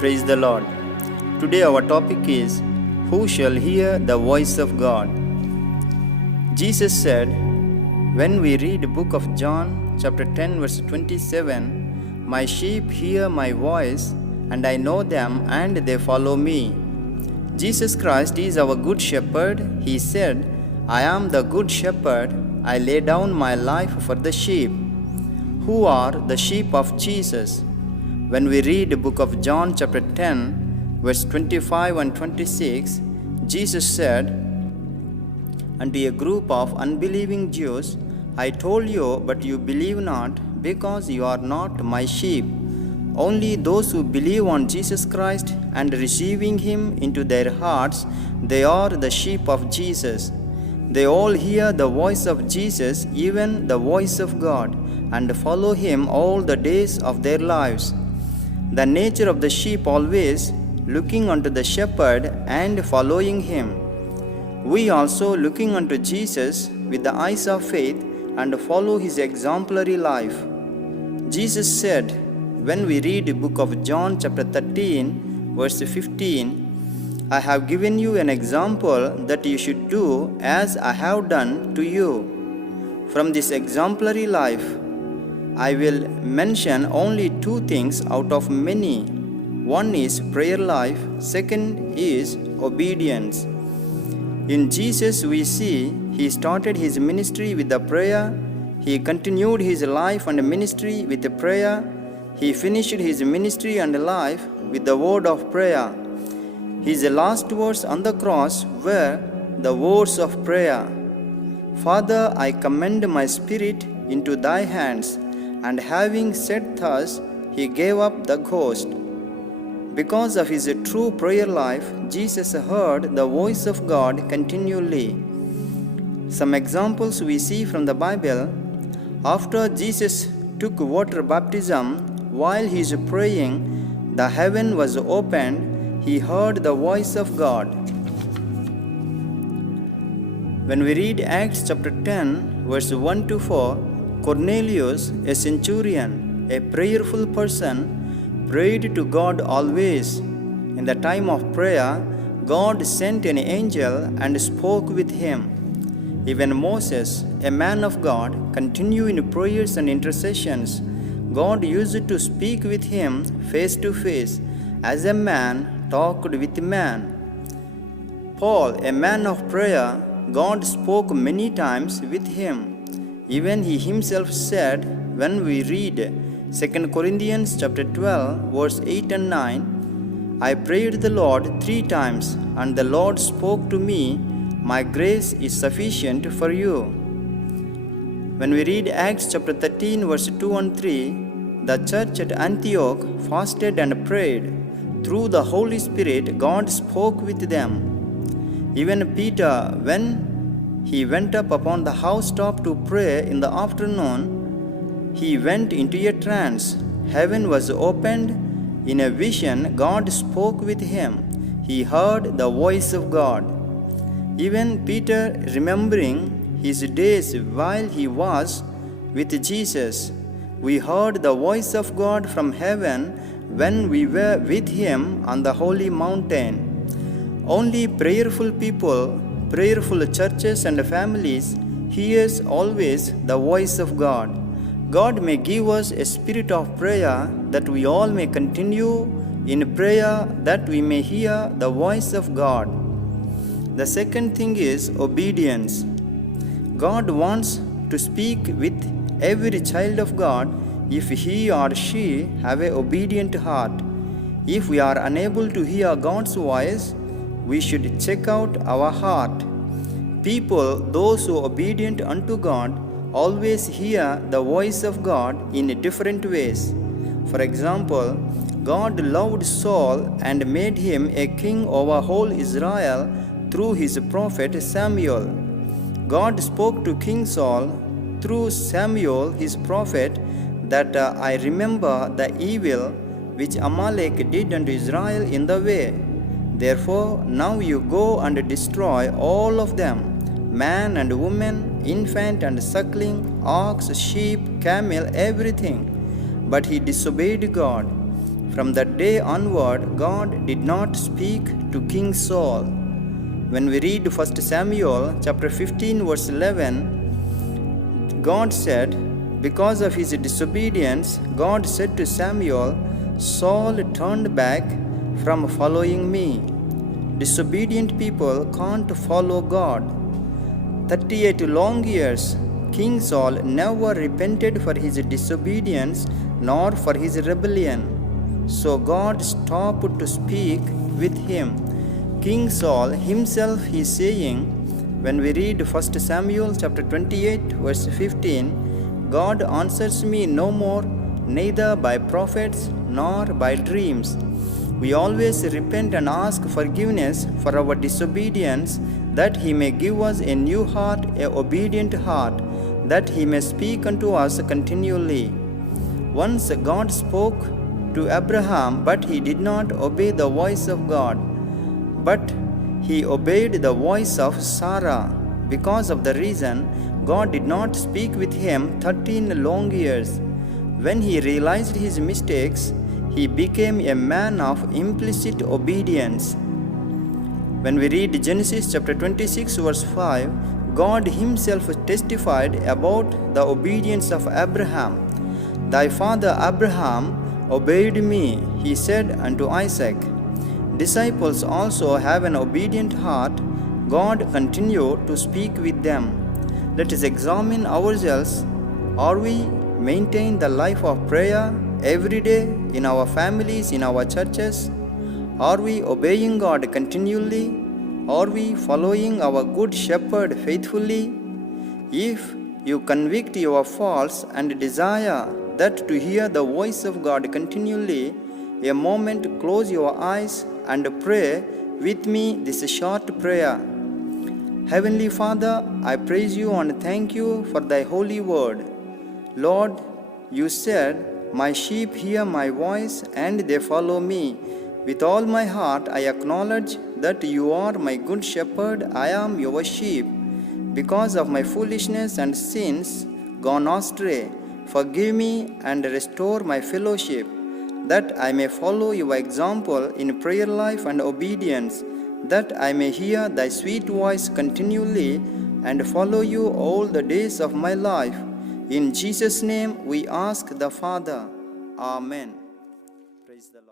Praise the Lord. Today our topic is, who shall hear the voice of God? Jesus said, when we read the book of John chapter 10 verse 27, my sheep hear my voice, and I know them and they follow me. Jesus Christ is our good shepherd. He said, I am the good shepherd. I lay down my life for the sheep. Who are the sheep of Jesus? When we read the book of John chapter 10 verse 25 and 26, Jesus said unto a group of unbelieving Jews, I told you, but you believe not, because you are not my sheep. Only those who believe on Jesus Christ and receiving Him into their hearts, they are the sheep of Jesus. They all hear the voice of Jesus, even the voice of God, and follow Him all the days of their lives. The nature of the sheep always looking unto the shepherd and following Him. We also looking unto Jesus with the eyes of faith and follow His exemplary life. Jesus said, when we read the book of John chapter 13 verse 15, I have given you an example that you should do as I have done to you. From this exemplary life, I will mention only two things out of many. One is prayer life, second is obedience. In Jesus we see He started His ministry with the prayer, He continued His life and ministry with the prayer, He finished His ministry and life with the word of prayer. His last words on the cross were the words of prayer. Father, I commend my spirit into Thy hands. And having said thus, He gave up the ghost. Because of His true prayer life, Jesus heard the voice of God continually. Some examples we see from the Bible. After Jesus took water baptism, while He is praying, the heaven was opened. He heard the voice of God. When we read Acts chapter 10, verse 1 to 4, Cornelius, a centurion, a prayerful person, prayed to God always. In the time of prayer, God sent an angel and spoke with him. Even Moses, a man of God, continued in prayers and intercessions. God used to speak with him face to face, as a man talked with man. Paul, a man of prayer, God spoke many times with him. Even he himself said, when we read 2 Corinthians chapter 12, verse 8 and 9, I prayed the Lord 3 times, and the Lord spoke to me, my grace is sufficient for you. When we read Acts chapter 13, verse 2 and 3, the church at Antioch fasted and prayed. Through the Holy Spirit, God spoke with them. Even Peter, when he went up upon the housetop to pray in the afternoon, he went into a trance. Heaven was opened. In a vision, God spoke with him. He heard the voice of God. Even Peter, remembering his days while he was with Jesus, we heard the voice of God from heaven when we were with Him on the holy mountain. Only prayerful people, prayerful churches and families hears always the voice of God. God may give us a spirit of prayer that we all may continue in prayer, that we may hear the voice of God. The second thing is obedience. God wants to speak with every child of God if he or she have an obedient heart. If we are unable to hear God's voice, we should check out our heart. People, those who are obedient unto God, always hear the voice of God in different ways. For example, God loved Saul and made him a king over whole Israel through his prophet Samuel. God spoke to King Saul through Samuel, his prophet, that I remember the evil which Amalek did unto Israel in the way. Therefore, now you go and destroy all of them, man and woman, infant and suckling, ox, sheep, camel, everything. But he disobeyed God. From that day onward, God did not speak to King Saul. When we read 1 Samuel chapter 15 verse 11, God said, because of his disobedience, God said to Samuel, Saul turned back from following me. Disobedient people can't follow God. 38 long years, King Saul never repented for his disobedience nor for his rebellion. So God stopped to speak with him. King Saul himself is saying, when we read 1 Samuel chapter 28 verse 15, God answers me no more, neither by prophets nor by dreams. We always repent and ask forgiveness for our disobedience, that he may give us a new heart, a obedient heart, that he may speak unto us continually. Once God spoke to Abraham, but he did not obey the voice of God, but he obeyed the voice of Sarah. Because of the reason, God did not speak with him 13 long years. When he realized his mistakes, he became a man of implicit obedience. When we read Genesis chapter 26 verse 5, God himself testified about the obedience of Abraham. Thy father Abraham obeyed me, he said unto Isaac. Disciples also have an obedient heart. God continued to speak with them. Let us examine ourselves. Are we maintain the life of prayer every day in our families, in our churches? Are we obeying God continually? Are we following our good shepherd faithfully? If you convict your faults and desire that to hear the voice of God continually, a moment close your eyes and pray with me this short prayer. Heavenly Father, I praise you and thank you for thy holy word. Lord, you said, my sheep hear my voice and they follow me. With all my heart I acknowledge that you are my good shepherd. I am your sheep. Because of my foolishness and sins gone astray, forgive me and restore my fellowship, that I may follow your example in prayer life and obedience, that I may hear thy sweet voice continually and follow you all the days of my life. In Jesus' name we ask the Father. Amen. Praise the Lord.